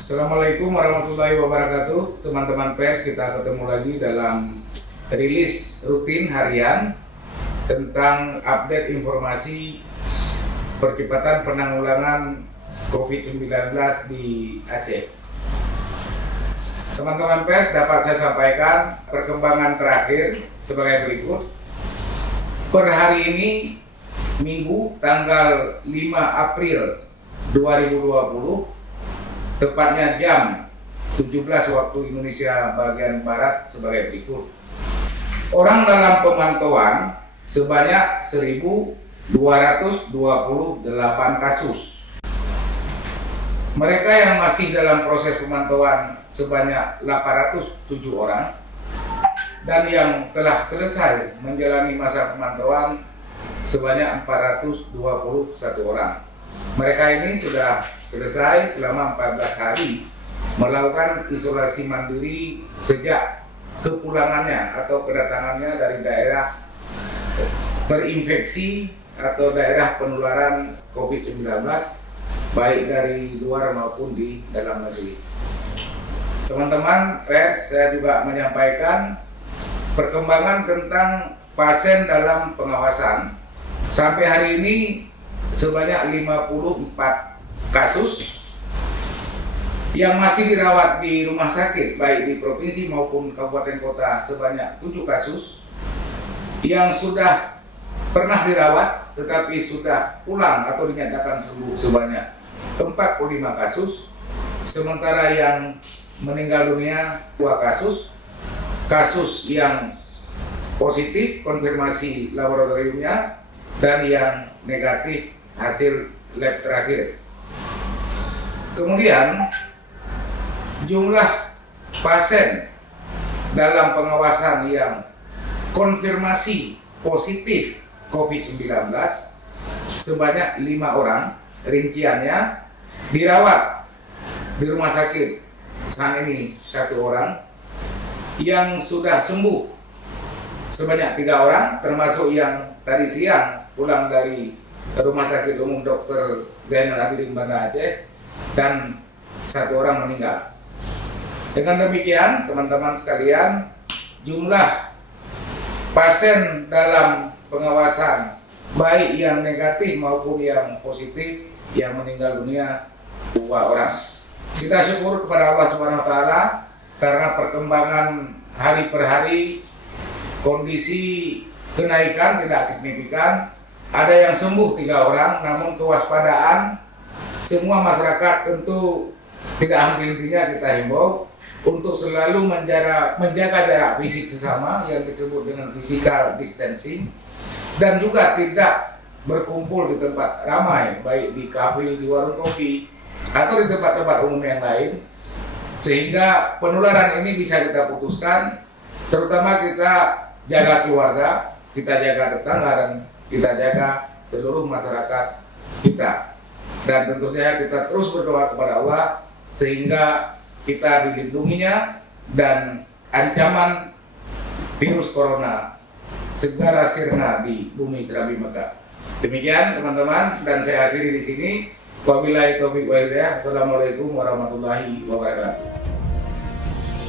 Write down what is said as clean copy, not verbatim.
Assalamualaikum warahmatullahi wabarakatuh. Teman-teman pers, kita ketemu lagi dalam rilis rutin harian tentang update informasi percepatan penanggulangan COVID-19 di Aceh. Teman-teman pers, dapat saya sampaikan perkembangan terakhir sebagai berikut. Per hari ini, Minggu tanggal 5 April 2020, tepatnya jam 17 waktu Indonesia bagian Barat sebagai berikut. Orang dalam pemantauan sebanyak 1.228 kasus. Mereka yang masih dalam proses pemantauan sebanyak 807 orang, dan yang telah selesai menjalani masa pemantauan sebanyak 421 orang. Mereka ini sudah selesai selama 14 hari melakukan isolasi mandiri sejak kepulangannya atau kedatangannya dari daerah terinfeksi atau daerah penularan COVID-19, baik dari luar maupun di dalam negeri. Teman-teman pers, saya juga menyampaikan perkembangan tentang pasien dalam pengawasan. Sampai hari ini sebanyak 54 kasus yang masih dirawat di rumah sakit baik di provinsi maupun kabupaten kota sebanyak 7 kasus, yang sudah pernah dirawat tetapi sudah pulang atau dinyatakan sembuh sebanyak 45 kasus, sementara yang meninggal dunia 2 kasus, kasus yang positif konfirmasi laboratoriumnya dan yang negatif hasil lab terakhir. Kemudian jumlah pasien dalam pengawasan yang konfirmasi positif COVID-19 sebanyak 5 orang, rinciannya dirawat di rumah sakit saat ini 1 orang, yang sudah sembuh sebanyak 3 orang, termasuk yang tadi siang pulang dari Rumah Sakit Umum Dr. Zainal Abidin Banda Aceh, dan 1 orang meninggal. Dengan demikian, teman-teman sekalian, jumlah pasien dalam pengawasan baik yang negatif maupun yang positif yang meninggal dunia 2 orang. Kita syukur kepada Allah Subhanahu wa taala karena perkembangan hari per hari kondisi kenaikan tidak signifikan. Ada yang sembuh 3 orang, namun kewaspadaan semua masyarakat tentu tidak henti-hentinya kita himbau untuk selalu menjaga jarak fisik sesama yang disebut dengan physical distancing, dan juga tidak berkumpul di tempat ramai baik di kafe, di warung kopi, atau di tempat-tempat umum yang lain, sehingga penularan ini bisa kita putuskan. Terutama kita jaga keluarga, kita jaga tetangga, dan kita jaga seluruh masyarakat kita. Dan tentu saja kita terus berdoa kepada Allah sehingga kita dilindunginya dan ancaman virus corona segera sirna di bumi Serabi Mekah. Demikian teman-teman, dan saya akhiri di sini. Wabillahi taufiq wal hidayah. Assalamualaikum warahmatullahi wabarakatuh.